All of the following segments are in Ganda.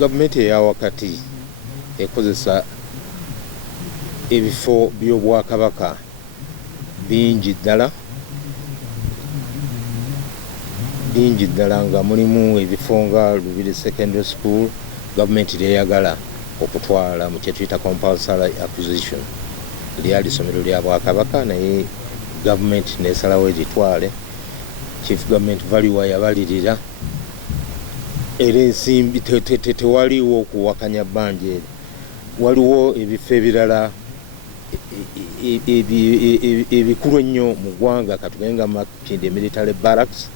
gavumenti eya wakati ekozesa ebifo by'obwakabaka bingi ddala nga mulimu ebifo nga Lubiri Secondary School gavumenti lyeyagala okutwala mu kyetuyita compulsory acquisition. Lyali ssomero lya bwakabaka naye gavumenti nesalawo egitwale. Chief Government Valiwa yabalirira era ensimbi tewaliwo okuwakanya bbanja eri. Waliwo ebifo ebirala ebikulu ennyo mu ggwanga katugenga Makindye Military Barracks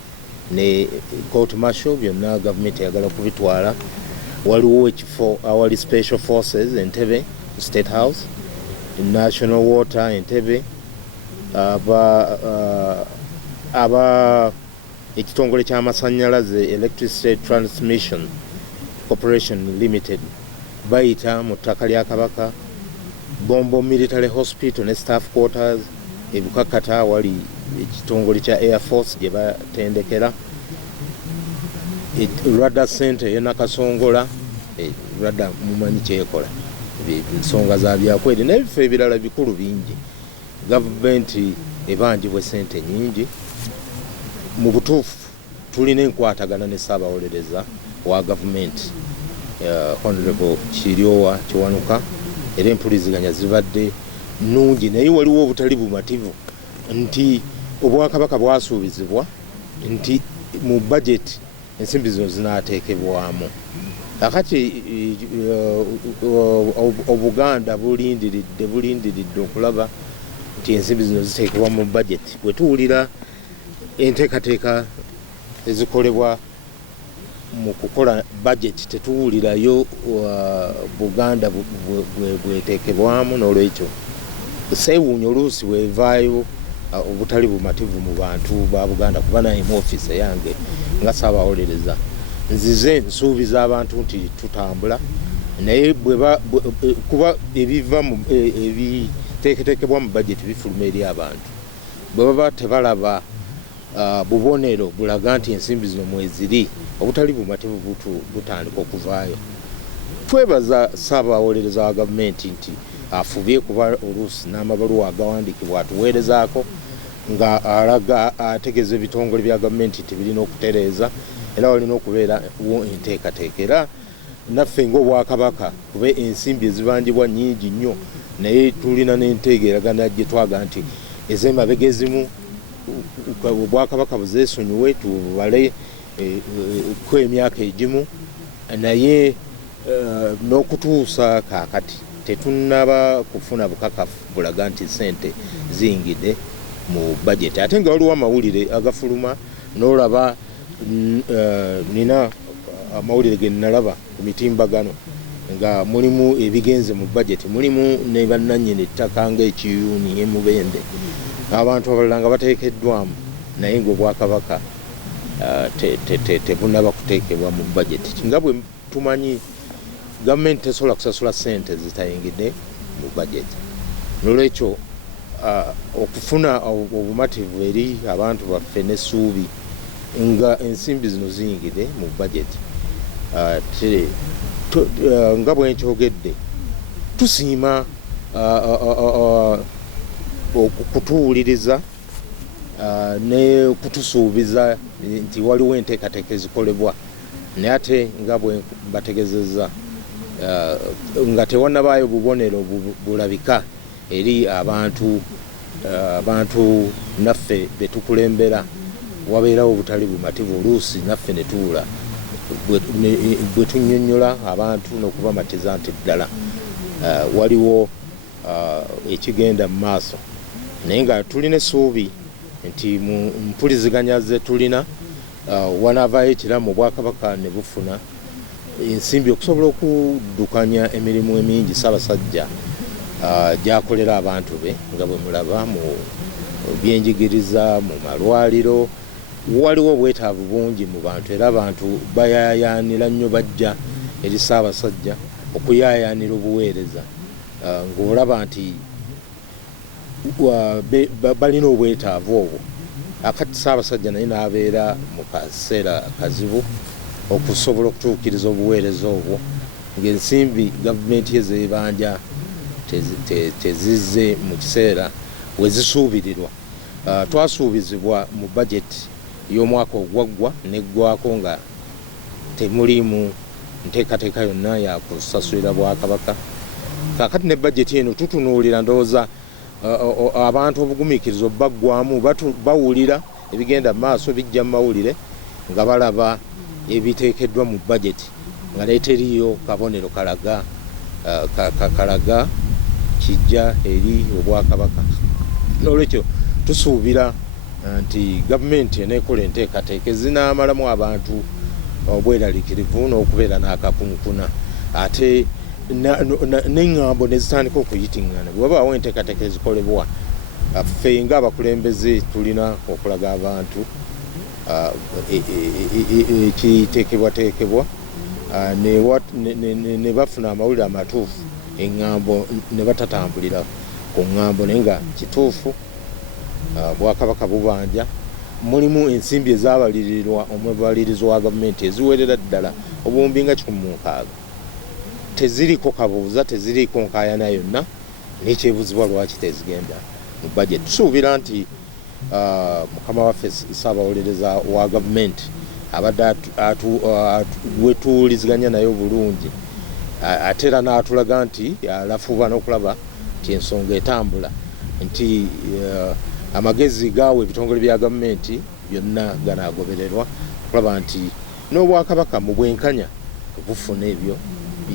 ne Court Martial byonna gavumenti eyagala kubitwala. Waliwo ekifo awali Special Forces Entebbe State House, National Water Entebbe, ekitongole ky'amasannyalaze Electricity Transmission Corporation Limited bayita mu ttaka lya Kabaka. Bombo Military Hospital ne Staff Quarters ebukakata wali ekitongole kya Air Force gye batendekera. Radar Center ye Nakasongola, radar mumanyi kyekola ensonga za byakweri n'ebifo ebirala bikulu bingi. Gavumenti ebanjibwa sente nyingi. Mu butuufu tulina enkwatagana ne Ssaabawolereza wa gavumenti Honorable Kiryowa Kiwanuka era empuliziganya zibadde nnungi, naye waliwo obutali bumativu nti obwakabaka bwasuubizibwa nti mu budget ensimbi zino zinaateekebwamu. Kakati Obuganda bulindiridde okulaba nti ensimbi zino ziteekebwa mu budget. Bwe tuwulira enteekateeka ezikolebwa mu kukola budget tetuwulirayo Buganda bweteekebwamu. N'olwekyo seewuunya oluusi bwevaayo obutali bumativu mu bantu ba Buganda kuba naye mu ofiisi eyange nga Ssaabawolereza nzize nsuubiza abantu nti tutambula naye kuba ebiva ebiteeketeekebwa mu budget bifuluma eri abantu bwe baba tebalaba bubonero bulaga nti ensimbi zino mweziri obutali bumativu butandika okuvaayo. Twebaza Ssaabawolereza wa gavumenti nti afubye kuba oluusi n'amabaluwa agawandiikibwa atuweerezaako nga alaga ategeeza ebitongole bya gavumenti nti birina okutereeza era walina okubeerawo enteekateeka. Era naffe ng'Obwakabaka kuba ensimbi ezibanjibwa nnyingi nnyo naye tulina n'entegeragana gye twaga nti ez'emabega ezimu Obwakabaka buzeesonyiwe tubale ku emyaka egimu naye n'okutuusa kaakati tetunnaba kufuna bukakafu bulaga nti sente ziyingidde mu budget. Ate nga waliwo amawulire agafuluma n'olaba nina amawulire ge nalaba ku mitimbagano nga mulimu ebigenze mu budget, mulimu ne bannannyini ettaka ng'Ekiyuuni Mubende abantu abalala nga bateekeddwamu naye ng'Obwakabaka tebunaba kuteekebwa mu budget. Nga bwe tumanyi gavumenti tesobola kusasula sente zitayingidde mu budget. N'olwekyo okufuna obumativu eri abantu baffe n'essuubi nga ensimbi zino ziyingidde mu budget nga bwe nkyogedde tusiima okutuwuliriza ne kutusuubiza nti waliwo enteekateeka ezikolebwa naye ate nga bwe bategezezza nga tewannabaayo bubonero bulabika eri abantu naffe betukulembera wabeerawo obutali bumativu oluusi naffe ne tuwula bwe tunnyonnyola abantu n'okubamatiza nti ddala waliwo ekigenda mu maaso naye nga tulina essuubi nti mu mpuliziganya ze tulina wanaavaayo ekiramu Obwakabaka ne bufuna ensimbi okusobola okuddukanya emirimu emingi Ssaabasajja gy'akolera abantu be nga bwe mulaba mu byenjigiriza mu malwaliro. Waliwo obwetaavu bungi mu bantu era abantu bayaayaanira nnyo bajja eri Ssaabasajja okuyaayaanira obuweereza ng'olaba nti balina obwetaavu obwo. Akati Ssaabasajja naye n'abeera mu kaseera kazibu okusobola okutuukiriza obuweereza obwo ng'ensimbi gavumenti ezebanja tezizze mu kiseera we zisuubirirwa. Twasuubizibwa mu bajeti y'omwaka ogwaggwa neggwako nga temulimu nteekateeka yonna ya kusasulira Bwakabaka. Kaakati ne bajeti eno tutunuulira ndowooza abantu obugumiikirizo baggwamu bawulira ebigenda mu maaso bijja mu mawulire nga balaba ebiteekeddwa mu bajeti nga leeteriyo kabonero kalaga kijja eri Obwakabaka. N'olwekyo tusuubira nti gavumenti eneekola enteekateeka ezinaamalamu abantu obweraliikirivu n'okubeera n'akakunkuna ate n'eŋŋambo ne zitandika okuyitingana. Bwe wabaawo enteekateeka ezikolebwa, ffe ng'abakulembeze tulina okulaga abantu ekiteekebwateekebwa ne bafuna amawulire amatuufu, eŋŋambo ne batatambulira ku ŋŋambo naye nga kituufu. Bwakabaka bubanja mulimu ensimbi ezabalirirwa omwebalirizo wa gavumenti eziwerera ddala obuwumbi nga 16. Teziriko kabuuza, teziriko nkaayana yonna, n'ekyebuzibwa lwaki tezigenda mu bajeti. Tusuubira nti mukama waffe Ssaabawolereza wa gavumenti abadde wetuwuliziganya naye obulungi ate era n'atulaga nti alafuuba n'okulaba nti ensonga etambula, nti amagezi gaawe ebitongole bya gavumenti byonna ganaagobererwa okulaba nti n'Obwakabaka mu bwenkanya bufuna ebyo